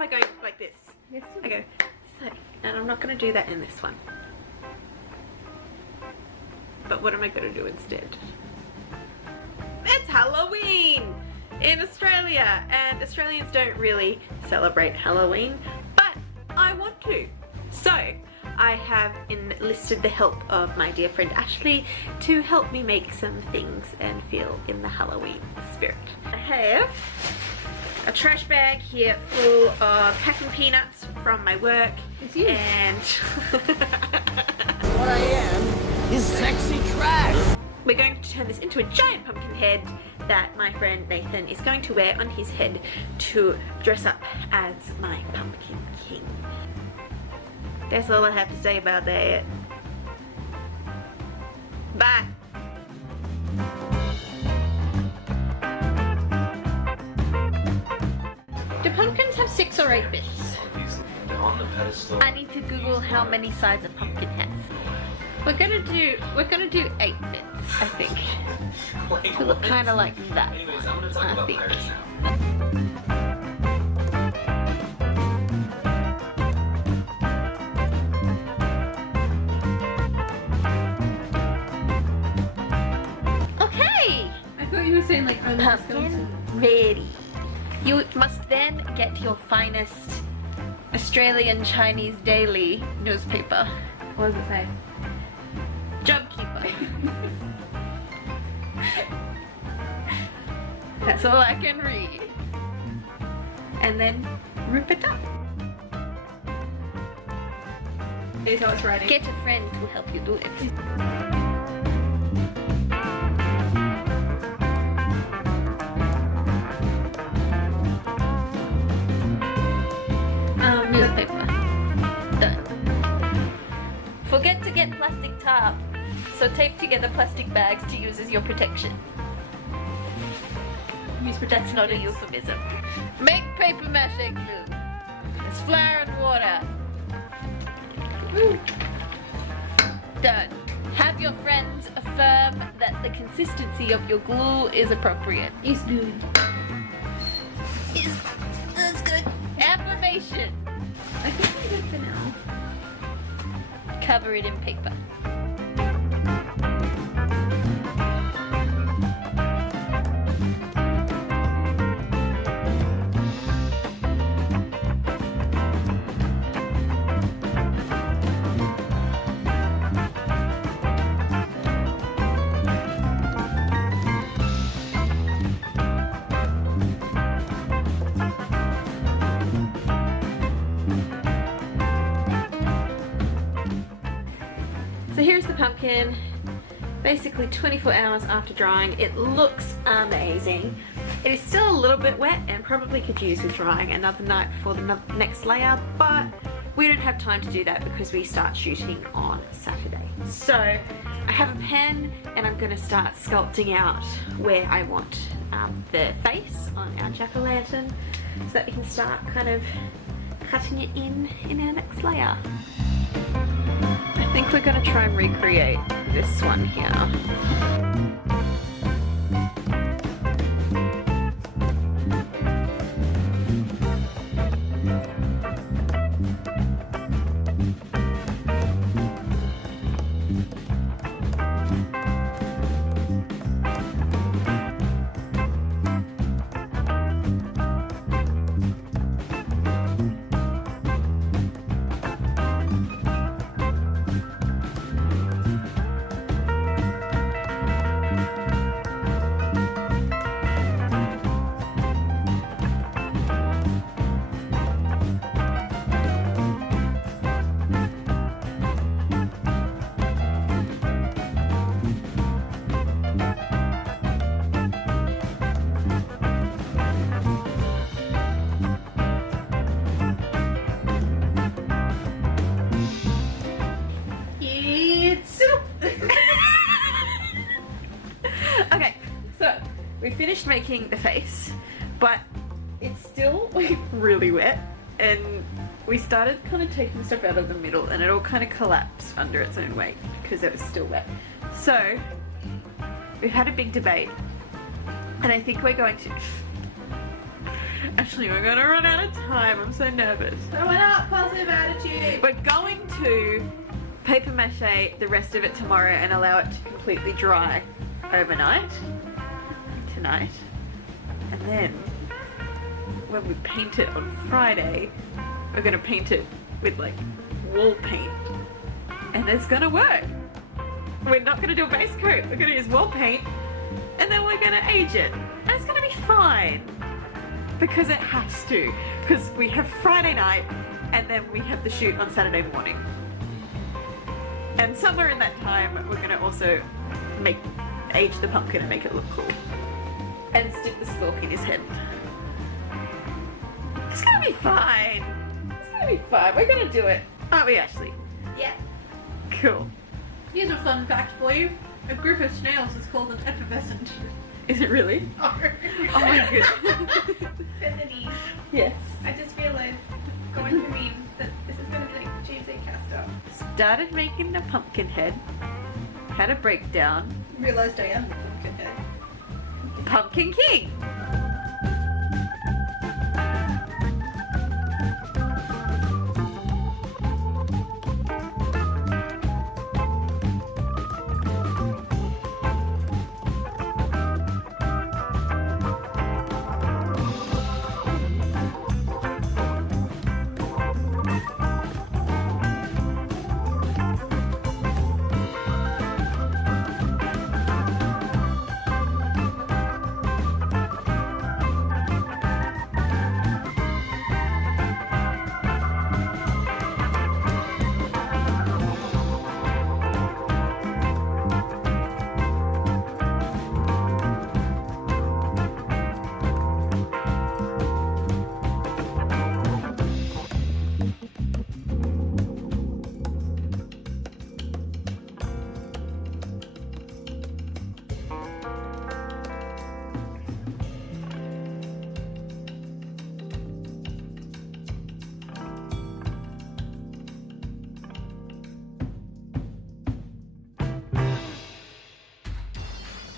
by going like this. Yes, I go, so, and I'm not going to do that in this one. But what am I going to do instead? It's Halloween in Australia, and Australians don't really celebrate Halloween, but I want to. So I have enlisted the help of my dear friend Ashley to help me make some things and feel in the Halloween spirit. I have a trash bag here full of packing peanuts from my work. It's you. And What I am is sexy trash. we're going to turn this into a giant pumpkin head that my friend Nathan is going to wear on his head to dress up as my pumpkin king. That's all I have to say about that. Bye. Do pumpkins have 6 or 8 bits? On the pedestal. I need to Google how many sides a pumpkin has. We're gonna do 8 bits, I think. To look kind of like that. Anyways, I'm gonna talk I about think. Paris now. Okay! I thought you were saying like only Pumpkin ready. You must then get your finest Australian Chinese daily newspaper. What does it say? Jobkeeper. That's all I can read. And then rip it up. Here's how it's writing. Get a friend to help you do it. Newspaper. Done. Forget to get plastic tarp, so tape together plastic bags to use as your protection. That's not a euphemism. Make paper mache glue. It's flour and water. Done. Have your friends affirm that the consistency of your glue is appropriate. It's good. That's good. Affirmation. I think I'm good for now. Cover it in paper. So here's the pumpkin, basically 24 hours after drying. It looks amazing. It is still a little bit wet and probably could use with drying another night before the next layer, but we don't have time to do that because we start shooting on Saturday. So I have a pen and I'm going to start sculpting out where I want the face on our jack-o'-lantern so that we can start kind of cutting it in our next layer. I think we're going to try and recreate this one here. Okay, so we finished making the face, but it's still like really wet, and we started kind of taking stuff out of the middle and it all kind of collapsed under its own weight because it was still wet. So we've had a big debate and I think we're going to Actually, we're gonna run out of time. I'm so nervous. Throw it up, positive attitude. We're going to paper mache the rest of it tomorrow and allow it to completely dry overnight. Tonight. And then when we paint it on Friday, we're gonna paint it with like wall paint. And it's gonna work. We're not gonna do a base coat, we're gonna use wall paint, and then we're gonna age it. And it's gonna be fine. Because it has to. Because we have Friday night, and then we have the shoot on Saturday morning. And somewhere in that time, we're gonna also age the pumpkin and make it look cool. And stick the stalk in his head. It's gonna be fine. It's gonna be fine. We're gonna do it. Aren't we, Ashley? Yeah. Cool. Here's a fun fact for you. A group of snails is called an effervescent. Is it really? Oh my goodness. Bethany, Yes. I just realized going to mean that this is going to be like James A. Castor. Started making the pumpkin head. Had a breakdown. Realized I am the pumpkin head. Pumpkin King.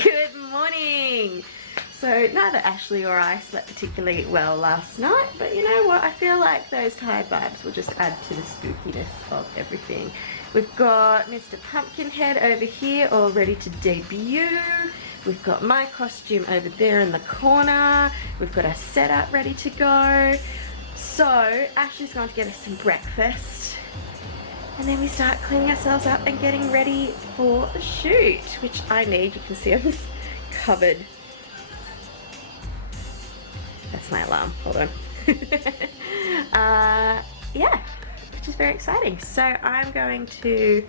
Good morning! So neither Ashley or I slept particularly well last night, but you know what? I feel like those tired vibes will just add to the spookiness of everything. We've got Mr. Pumpkinhead over here all ready to debut. We've got my costume over there in the corner. We've got our setup ready to go. So Ashley's going to get us some breakfast. And then we start cleaning ourselves up and getting ready for the shoot, which I need. You can see I'm just covered. That's my alarm. Hold on. Yeah, which is very exciting. So I'm going to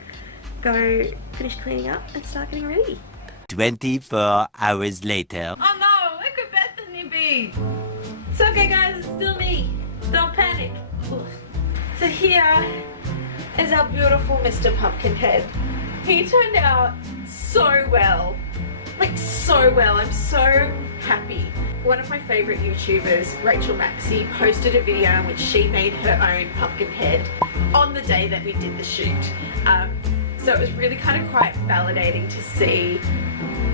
go finish cleaning up and start getting ready. 24 hours later. Oh no, where could Bethany be? It's okay guys, it's still me. Don't panic. So here is our beautiful Mr. Pumpkinhead. He turned out so well. Like so well. I'm so happy. One of my favorite YouTubers, Rachel Maxey, posted a video in which she made her own pumpkin head on the day that we did the shoot. So it was really kind of quite validating to see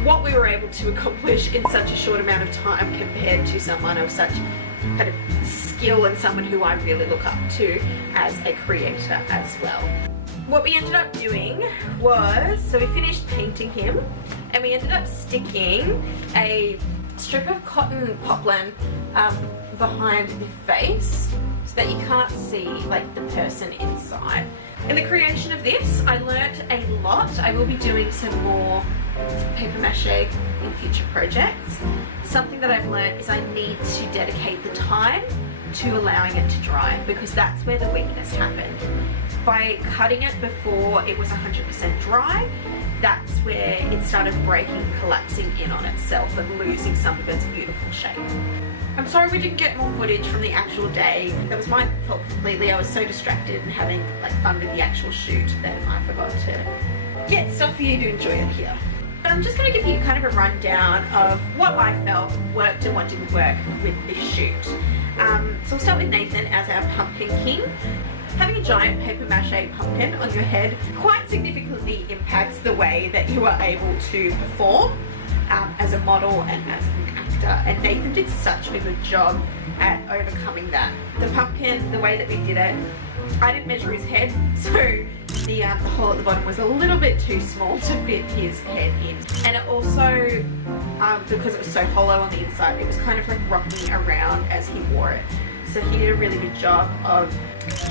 what we were able to accomplish in such a short amount of time compared to someone of such kind of skill and someone who I really look up to as a creator as well. What we ended up doing was, so we finished painting him and we ended up sticking a strip of cotton poplin behind the face so that you can't see like the person inside. In the creation of this, I learnt a lot. I will be doing some more paper mache in future projects. Something that I've learnt is I need to dedicate the time to allowing it to dry, because that's where the weakness happened. By cutting it before it was 100% dry, that's where it started breaking, collapsing in on itself and losing some of its beautiful shape. I'm sorry we didn't get more footage from the actual day. That was my fault completely. I was so distracted and having like fun with the actual shoot that I forgot to get stuff for you to enjoy it here. But I'm just going to give you kind of a rundown of what I felt worked and what didn't work with this shoot. So we'll start with Nathan as our Pumpkin King. Having a giant paper mache pumpkin on your head quite significantly impacts the way that you are able to perform as a model and as an actor. character, and Nathan did such a good job at overcoming that. The pumpkin, the way that we did it, I didn't measure his head, so the hole at the bottom was a little bit too small to fit his head in. And it also, because it was so hollow on the inside, it was kind of like rocking around as he wore it. So he did a really good job of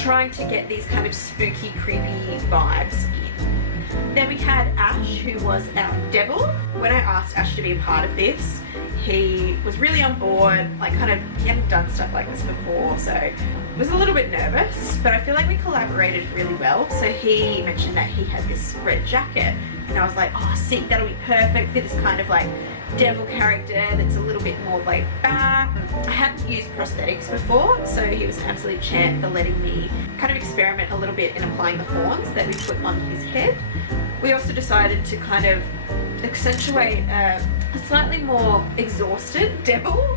trying to get these kind of spooky, creepy vibes in. Then we had Ash, who was our devil. When I asked Ash to be a part of this, he was really on board, like kind of, he hadn't done stuff like this before, so was a little bit nervous, but I feel like we collaborated really well. So he mentioned that he had this red jacket, and I was like, oh sick, that'll be perfect for this kind of like devil character that's a little bit more laid back. I hadn't used prosthetics before, so he was an absolute champ for letting me kind of experiment a little bit in applying the horns that we put on his head. We also decided to kind of accentuate a slightly more exhausted devil,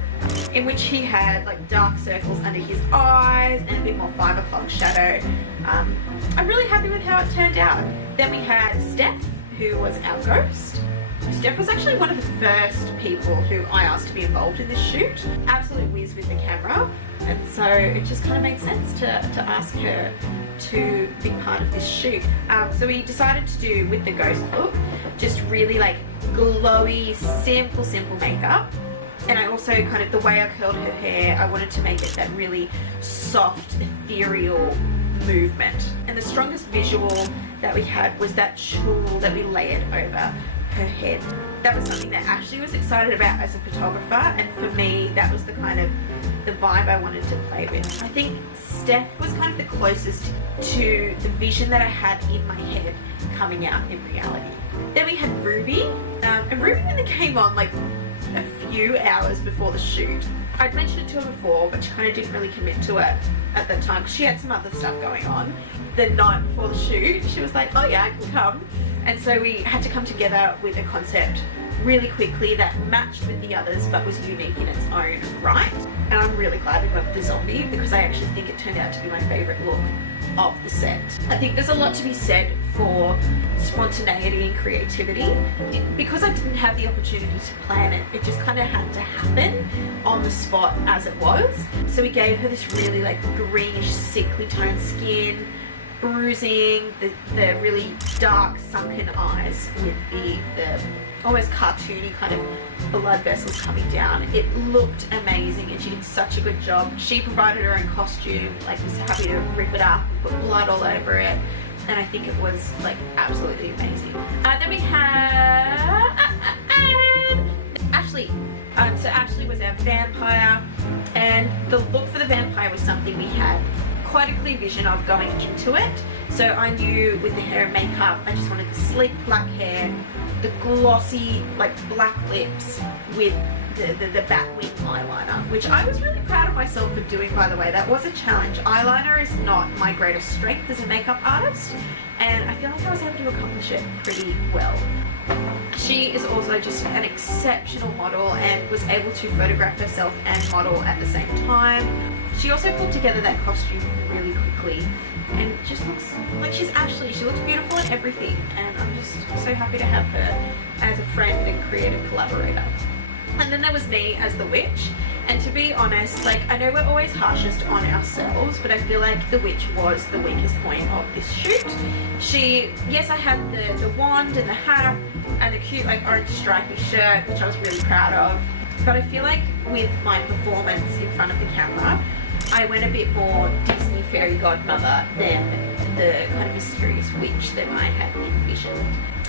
in which he had like dark circles under his eyes and a bit more 5 o'clock shadow. I'm really happy with how it turned out. Then we had Steph, who was our ghost. Steph was actually one of the first people who I asked to be involved in this shoot. Absolute whiz with the camera, and so it just kind of made sense to ask her to be part of this shoot. So we decided to do, with the ghost look, just really like glowy, simple makeup. And I also kind of, the way I curled her hair, I wanted to make it that really soft, ethereal movement. And the strongest visual that we had was that tulle that we layered over her head. That was something that Ashley was excited about as a photographer, and for me that was the kind of the vibe I wanted to play with. I think Steph was kind of the closest to the vision that I had in my head coming out in reality. Then we had Ruby, and Ruby only came on like a few hours before the shoot. I'd mentioned it to her before, but she kind of didn't really commit to it at the time because she had some other stuff going on. The night before the shoot, she was like, oh yeah, I can come. And so we had to come together with a concept really quickly that matched with the others but was unique in its own right. And I'm really glad we went with the zombie because I actually think it turned out to be my favourite look of the set. I think there's a lot to be said for spontaneity and creativity. Because I didn't have the opportunity to plan it, it just kind of had to happen on the spot as it was. So we gave her this really like greenish, sickly toned skin, bruising, the really dark sunken eyes with the almost cartoony kind of blood vessels coming down. It looked amazing and she did such a good job. She provided her own costume, like was happy to rip it up and put blood all over it, and I think it was like absolutely amazing. Then we had Ashley. So Ashley was our vampire, and the look for the vampire was something we had quite a clear vision of going into it. So I knew with the hair and makeup, I just wanted the sleek black hair, the glossy like black lips with the Batwing eyeliner, which I was really proud of myself for doing, by the way. That was a challenge. Eyeliner is not my greatest strength as a makeup artist, and I feel like I was able to accomplish it pretty well. She is also just an exceptional model and was able to photograph herself and model at the same time. She also pulled together that costume really quickly and just looks like she's Ashley. She looks beautiful in everything, and I'm just so happy to have her as a friend and creative collaborator. And then there was me as the witch, and to be honest, like I know we're always harshest on ourselves, but I feel like the witch was the weakest point of this shoot. Yes, I had the wand and the hat and the cute like orange stripy shirt, which I was really proud of, but I feel like with my performance in front of the camera, I went a bit more Disney fairy godmother than the kind of mysterious witch that I had envisioned.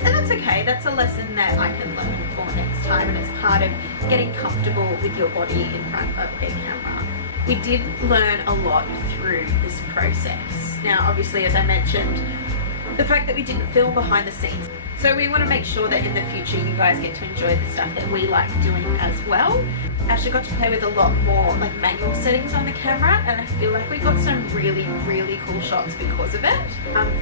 And that's okay, that's a lesson that I can learn for next time, and it's part of getting comfortable with your body in front of a camera. We did learn a lot through this process. Now obviously, as I mentioned, the fact that we didn't film behind the scenes. So we want to make sure that in the future you guys get to enjoy the stuff that we like doing as well. Actually got to play with a lot more like manual settings on the camera, and I feel like we got some really, really cool shots because of it.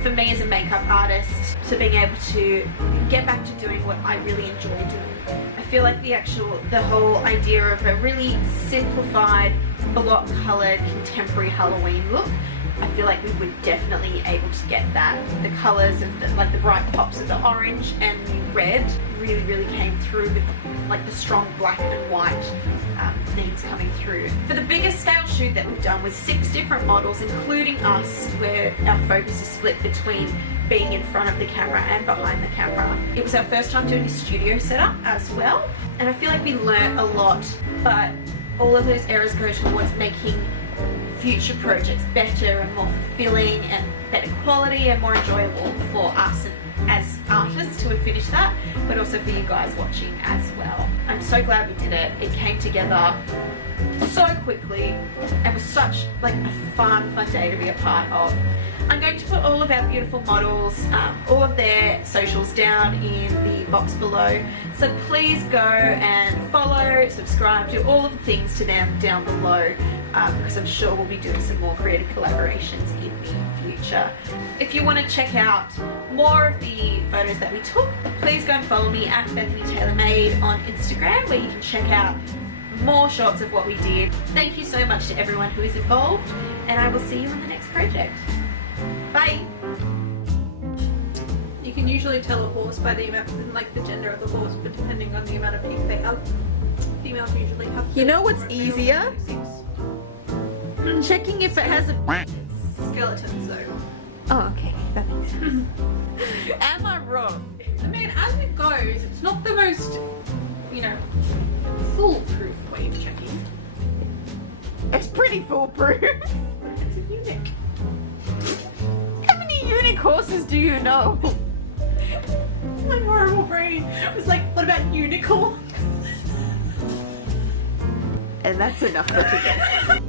For me as a makeup artist, to being able to get back to doing what I really enjoy doing, I feel like the whole idea of a really simplified, block coloured, contemporary Halloween look, I feel like we were definitely able to get that. The colours of the bright pops of the orange and the red really, really came through with like the strong black and white themes coming through. For the biggest scale shoot that we've done with 6 different models, including us, where our focus is split between being in front of the camera and behind the camera. It was our first time doing a studio setup as well, and I feel like we learned a lot, but all of those errors go towards making future projects better and more fulfilling and better quality and more enjoyable for us and as artists who have finished that, but also for you guys watching as well. I'm so glad we did it. It came together so quickly and was such like a fun day to be a part of. I'm going to put all of our beautiful models, all of their socials down in the box below. So please go and follow, subscribe, do all of the things to them down below, because I'm sure we'll be doing some more creative collaborations in the future. If you want to check out more of the photos that we took, please go and follow me at BethanyTaylorMade on Instagram, where you can check out more shots of what we did. Thank you so much to everyone who is involved, and I will see you in the next project. Bye! You can usually tell a horse by the amount, like the gender of the horse, but depending on the amount of pink they have, females usually have. You know what's easier? Checking if it has a Skeletons though. Oh, okay, that makes sense. Am I wrong? I mean, as it goes, it's not the most, you know, foolproof way of checking. It's pretty foolproof. It's a eunuch. How many eunuch horses do you know? My horrible brain was like, what about unicorn? And that's enough for today.